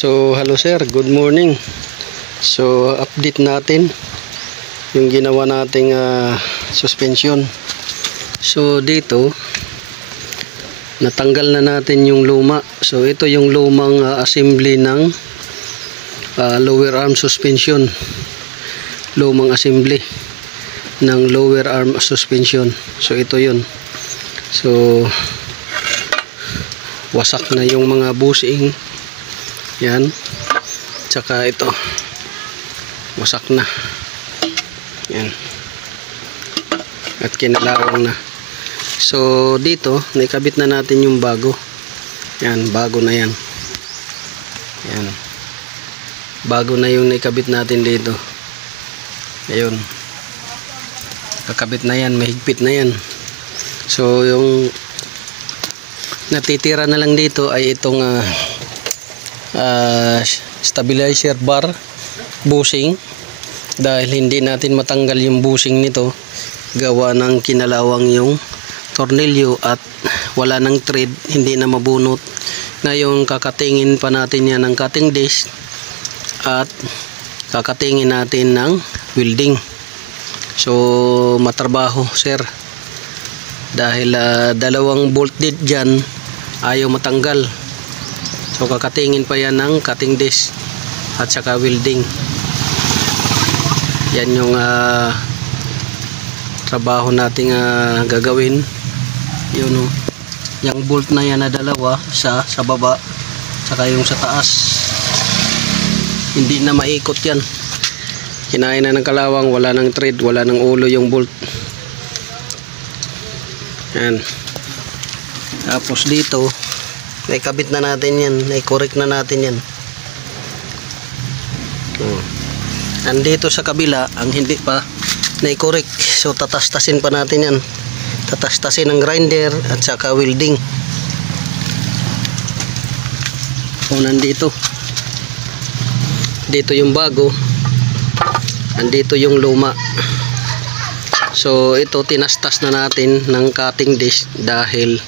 So hello sir, good morning. So update natin yung ginawa nating suspension. So dito natanggal na natin yung luma. So ito yung lumang assembly ng lower arm suspension. Lumang assembly ng lower arm suspension. So ito yun. So wasak na yung mga bushing. Yan. Tsaka ito. Wasak na. Yan. At kinalawang na. So dito, naikabit na natin yung bago. Yan, bago na yan. Yan. Bago na yung naikabit natin dito. Ayun. Kakabit na yan, mahigpit na yan. So yung natitira na lang dito ay itong stabilizer bar bushing, dahil hindi natin matanggal yung bushing nito gawa ng kinalawang yung tornilyo at wala ng thread, hindi na mabunot. Ngayon kakatingin pa natin yan ng cutting disc at kakatingin natin ng welding. So matrabaho sir, dahil dalawang bolt dit dyan ayaw matanggal. So kakatingin pa yan ng cutting disc at saka welding. Yan yung trabaho nating gagawin. Yun, yung bolt na yan na dalawa sa baba saka yung sa taas, hindi na maikot yan. Kinain na ng kalawang, wala ng thread, wala ng ulo yung bolt. Yan. Tapos dito naikabit na natin yan, naikorek na natin yan. Andito sa kabila ang hindi pa naikorek, so tatastasin pa natin yan. Tatastasin ng grinder at saka welding. So nandito, dito yung bago, andito yung luma. So ito tinastas na natin ng cutting disc dahil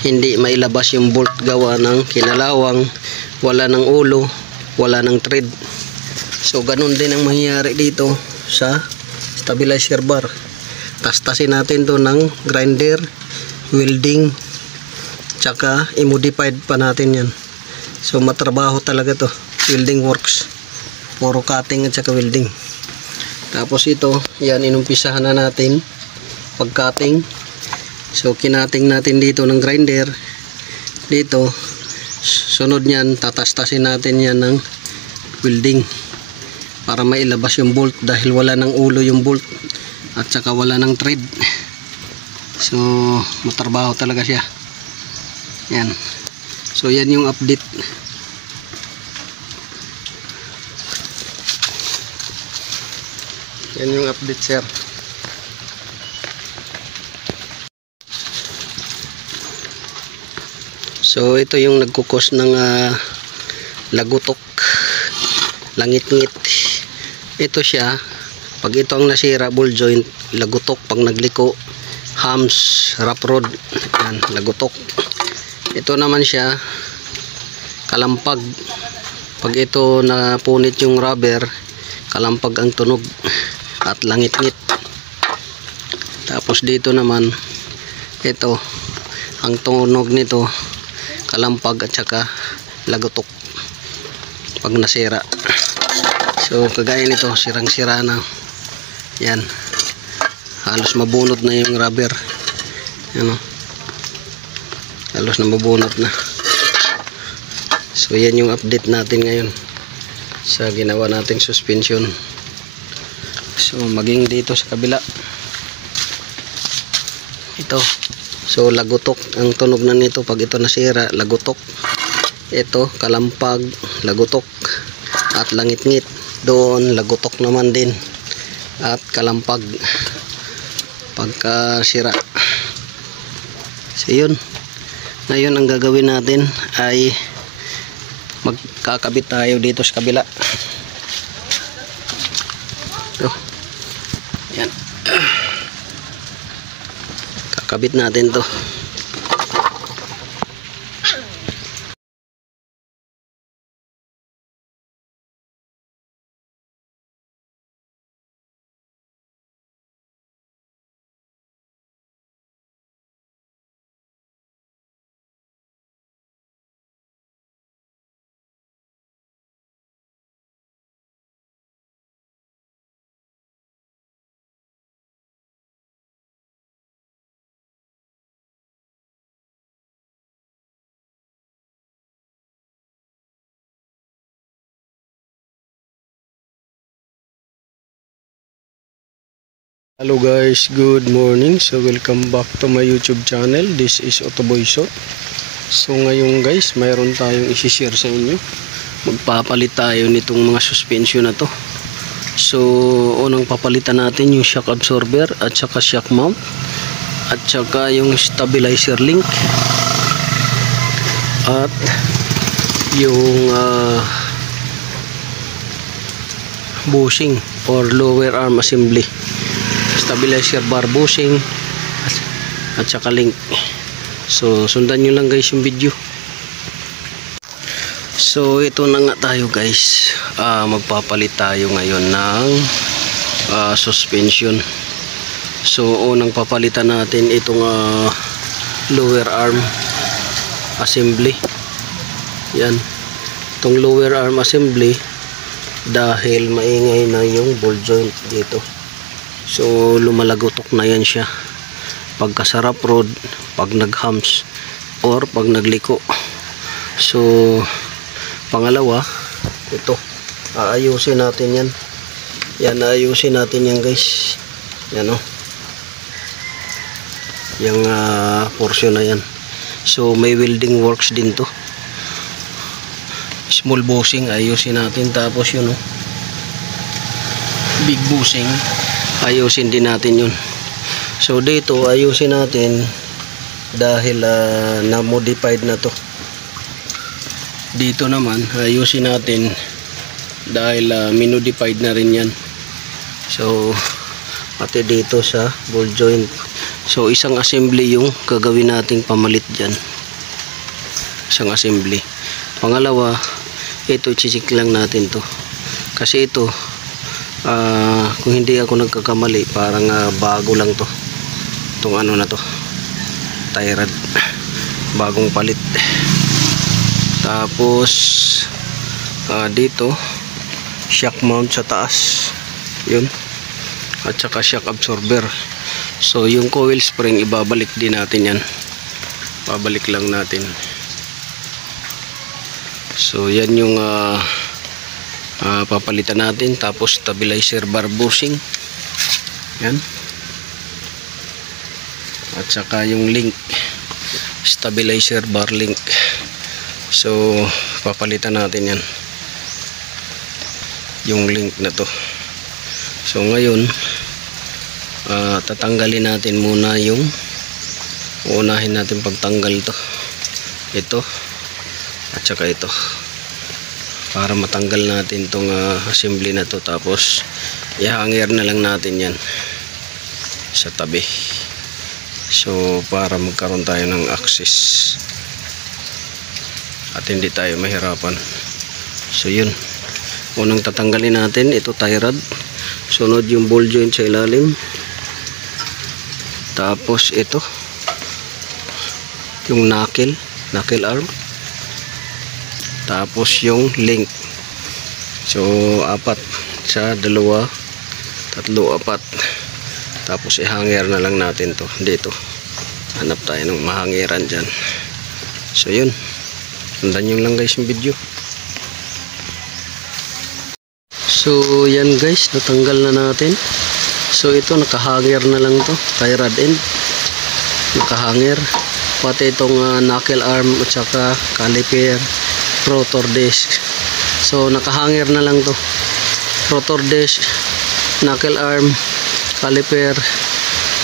hindi mailabas yung bolt gawa ng kinalawang, wala ng ulo, wala ng thread. So ganun din ang mangyayari dito sa stabilizer bar. Tastasin natin to ng grinder, welding, tsaka i-modified pa natin yan. So matrabaho talaga to, welding works, puro cutting at saka welding. Tapos ito, yan inumpisahan na natin pag cutting. So kinating natin dito ng grinder dito, sunod nyan tatastasin natin yan ng welding para mailabas yung bolt dahil wala ng ulo yung bolt at saka wala ng thread. So matrabaho talaga siya. Yan. So yan yung update. Yan yung update sir. So ito yung nagkukos ng lagutok, langit-ngit. Ito siya, pag ito ang nasira, ball joint, lagutok. Pag nagliko, hams, rough rod, yan, lagutok. Ito naman siya, kalampag. Pag ito napunit yung rubber, kalampag ang tunog at langit-ngit. Tapos dito naman, ito, ang tunog nito, kalampag at saka lagutok pag nasira. So kagaya nito, sirang-sira na yan, halos mabunot na yung rubber. Yan, halos na mabunot na. So yan yung update natin ngayon sa ginawa nating suspension. So maging dito sa kabila, ito, so lagutok ang tunog na nito pag ito nasira, lagutok. Ito kalampag, lagutok at langit-ngit. Doon lagutok naman din at kalampag pagka sira. So yun, ngayon ang gagawin natin ay magkakabit tayo dito sa kabila. So, yan, kakabit natin to. Hello guys, good morning. So welcome back to my YouTube channel. This is Otoboy Shot. So ngayon guys, mayroon tayong isi-share sa inyo. Magpapalit tayo nitong mga suspension na to. So unang papalitan natin yung shock absorber at saka shock mount at saka yung stabilizer link at yung bushing or lower arm assembly, stabilizer bar bushing at saka link. So sundan nyo lang guys yung video. So ito na nga tayo guys, magpapalit tayo ngayon ng suspension. So unang papalitan natin itong lower arm assembly. Yan, itong lower arm assembly dahil maingay na yung ball joint dito. So lumalagotok na yan siya pagkasarap road, pag nag-humps or pag nagliko. So pangalawa, ito aayusin natin yan. Yan, aayusin natin yan guys. Yan o, yung portion na yan. So may welding works din to. Small bushing ayusin natin, tapos yun o, big bushing ayusin din natin yun. So dito ayusin natin dahil na-modified na to. Dito naman ayusin natin dahil minodified na rin yan. So pati dito sa ball joint. So isang assembly yung gagawin nating pamalit dyan, isang assembly. Pangalawa, ito i-check lang natin to kasi ito kung hindi ako nagkakamali parang bago lang to, itong ano na to, tie rod, bagong palit. Tapos dito shock mount sa taas yun, at saka shock absorber. So yung coil spring ibabalik din natin yan, babalik lang natin. So yan yung papalitan natin. Tapos stabilizer bar bushing yan, at saka yung link, stabilizer bar link. So papalitan natin yan, yung link na to. So ngayon tatanggalin natin muna yung, unahin natin pagtanggal to, ito at saka ito, para matanggal natin tong assembly na to. Tapos i-hanger na lang natin yan sa tabi, so para magkaroon tayo ng access at hindi tayo mahirapan. So yun, unang tatanggalin natin ito, tie rod, sunod yung ball joint sa ilalim, tapos ito yung knuckle arm, tapos yung link. So apat sa dalawa, tatlo, apat. Tapos i-hanger na lang natin to dito, hanap tayo ng mahangiran dyan. So yun, sundan nyo lang guys yung video. So yan guys, natanggal na natin. So ito nakahanger na lang to, tie rod end nakahanger, pati itong knuckle arm at saka caliper, rotor disc. So nakahanger na lang to, rotor disc, knuckle arm, caliper,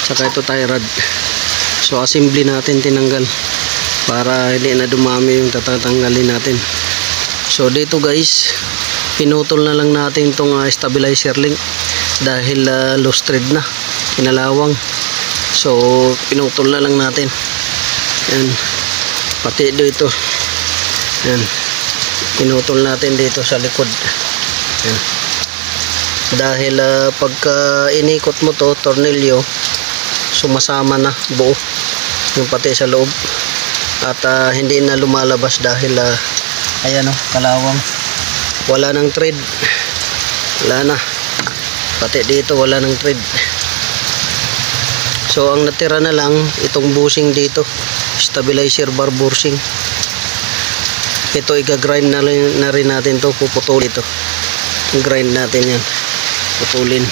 saka ito tie rod. So assembly natin tinanggal para hindi na dumami yung tatanggalin natin. So dito guys, pinutol na lang natin itong stabilizer link dahil loose thread na, kinalawang. So pinutol na lang natin yan, pati dito yan, pinutol natin dito sa likod yan. Dahil pagka inikot mo to tornilyo, sumasama na buo yung pati sa loob at hindi na lumalabas dahil ayan o, kalawang, wala nang thread, wala na, pati dito wala nang thread. So ang natira na lang itong bushing dito, stabilizer bar bushing. Ito i-grind na rin natin to, puputulin ito, grind natin yan, putulin.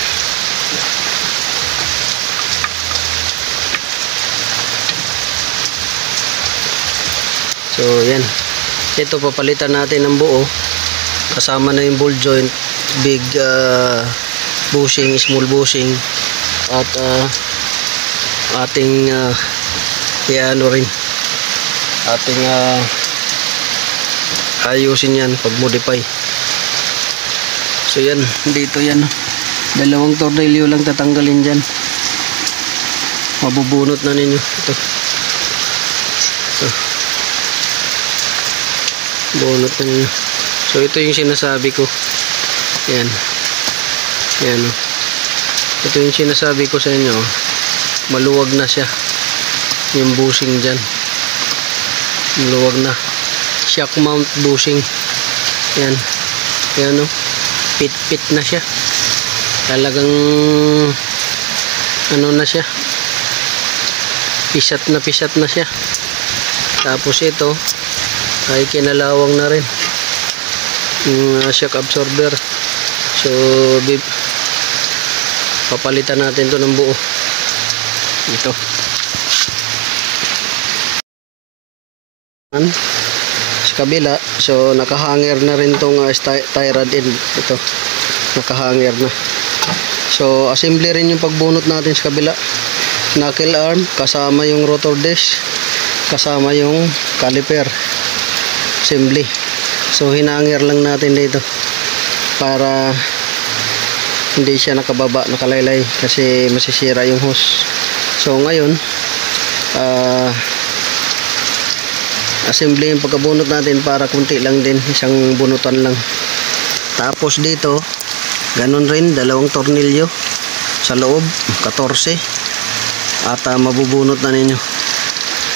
So yan, ito papalitan natin ng buo, kasama na yung ball joint, big bushing, small bushing, at ating ano rin, ating ayusin yan pag modify. So yan, dito yan, dalawang tornilyo lang tatanggalin dyan, mabubunot na ninyo ito. Bunot na ninyo. So ito yung sinasabi ko, yan yan, ito yung sinasabi ko sa inyo, maluwag na siya yung bushing dyan, maluwag na, shock mount bushing, yan yan, pit na siya, talagang ano na siya, pisat na siya. Tapos ito ay kinalawang na rin yung shock absorber. So papalitan natin to ng buo ito. Sa kabila, so nakahanger na rin tong tie rod end, ito nakahanger na. So assembly rin yung pagbunot natin sa kabila, knuckle arm kasama yung rotor dish, kasama yung caliper, assembly. So hinanger lang natin dito para hindi siya nakababa, nakalaylay, kasi masisira yung hose. So ngayon assembly yung pagkabunot natin, para kunti lang din, isang bunutan lang. Tapos dito ganun rin, dalawang tornilyo sa loob, 14, at mabubunot na ninyo.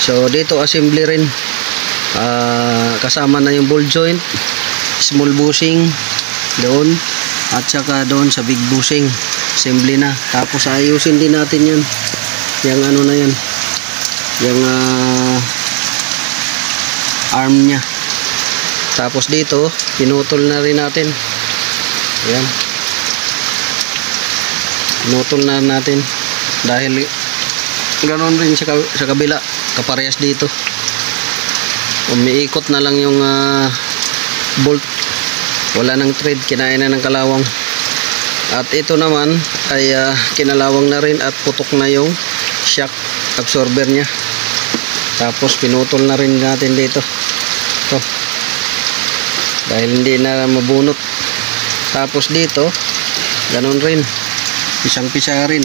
So dito assembly rin, kasama na yung ball joint, small bushing doon, at saka doon sa big bushing, assembly na. Tapos ayusin din natin yun, yung ano na yan, yung arm nya. Tapos dito pinutol na rin natin, ayan, pinutol na natin, dahil ganoon rin sa kabila, kaparehas dito, umiikot na lang yung bolt, wala nang thread, kinain na ng kalawang. At ito naman ay kinalawang na rin at putok na yung shock absorber nya. Tapos pinutol na rin natin dito ito, dahil hindi na mabunot. Tapos dito ganun rin, pisang pisa rin,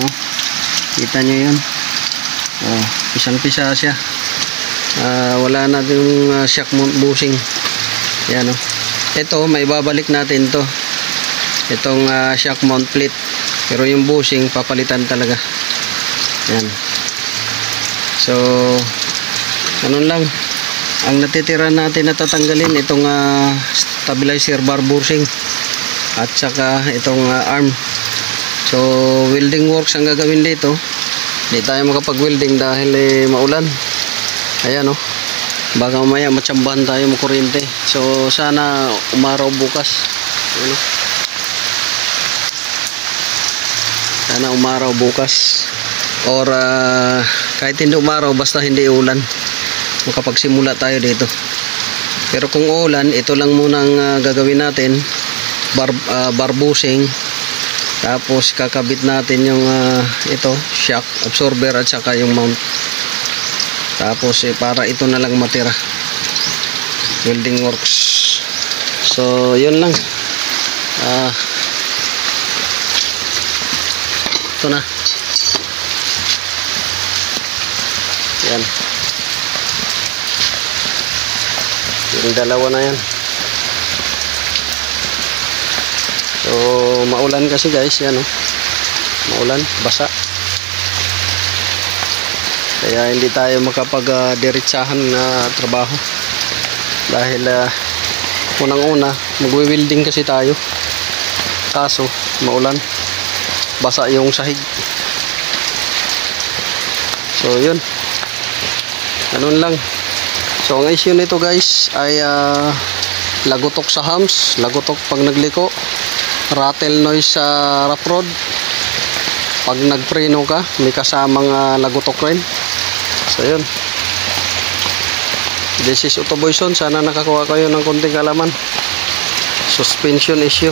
kita nyo yun, pisang pisa siya. Wala na yung shock mount bushing, yan. Ito may babalik natin to, itong shock mount plate, pero yung bushing papalitan talaga, yan. So ganun lang. Ang natitira natin na tatanggalin, itong stabilizer bar bushing at saka itong arm. So welding works ang gagawin dito. Hindi tayo makapag welding dahil maulan, ayan, baka mamaya matsambahan tayo makuryente. So sana umaraw bukas, sana umaraw bukas, or kahit hindi umaraw, basta hindi ulan, makapagsimula tayo dito. Pero kung ulan, ito lang munang gagawin natin, bar bushing, tapos kakabit natin yung ito, shock absorber at saka yung mount. Tapos para ito na lang matira, welding works. So yun lang, ito na, yan, yung dalawa na yan. So maulan kasi guys, yan, maulan, basa, kaya hindi tayo makapag diretsahan na trabaho, dahil unang-una magwi-welding kasi tayo, kaso maulan, basa yung sahig. So yun, ganun lang. So ang issue nito guys ay lagutok sa hams, lagutok pag nagliko, rattle noise sa rough road, pag nagpreno ka may kasamang lagutok rin. So yun, This is Utoboyson. Sana nakakuha kayo ng konting kalaman. Suspension issue.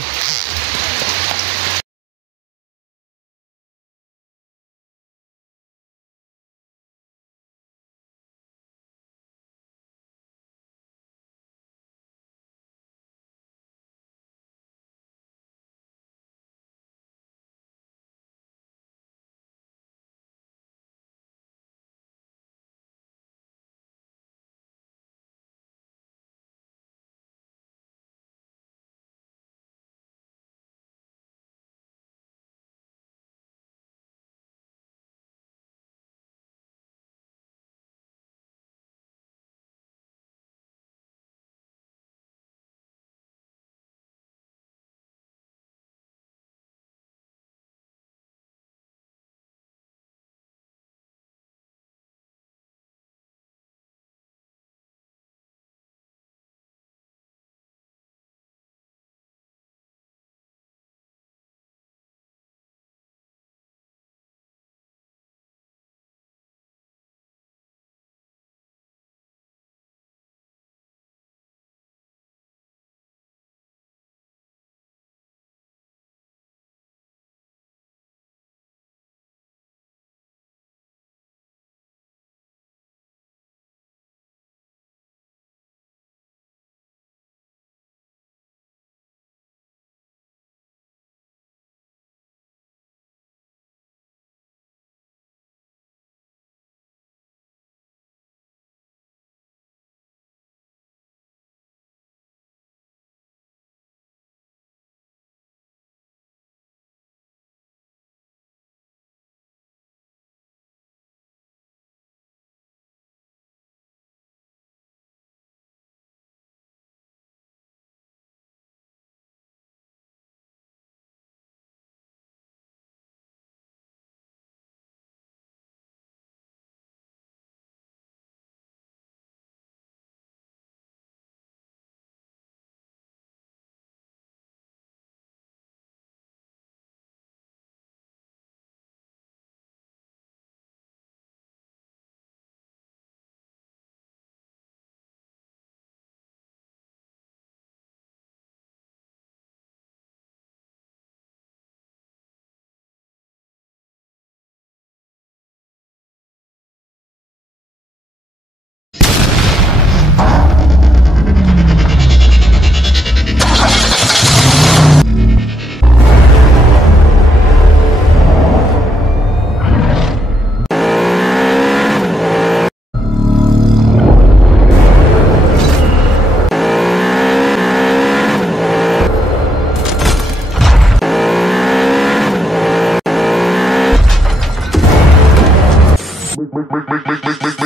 Make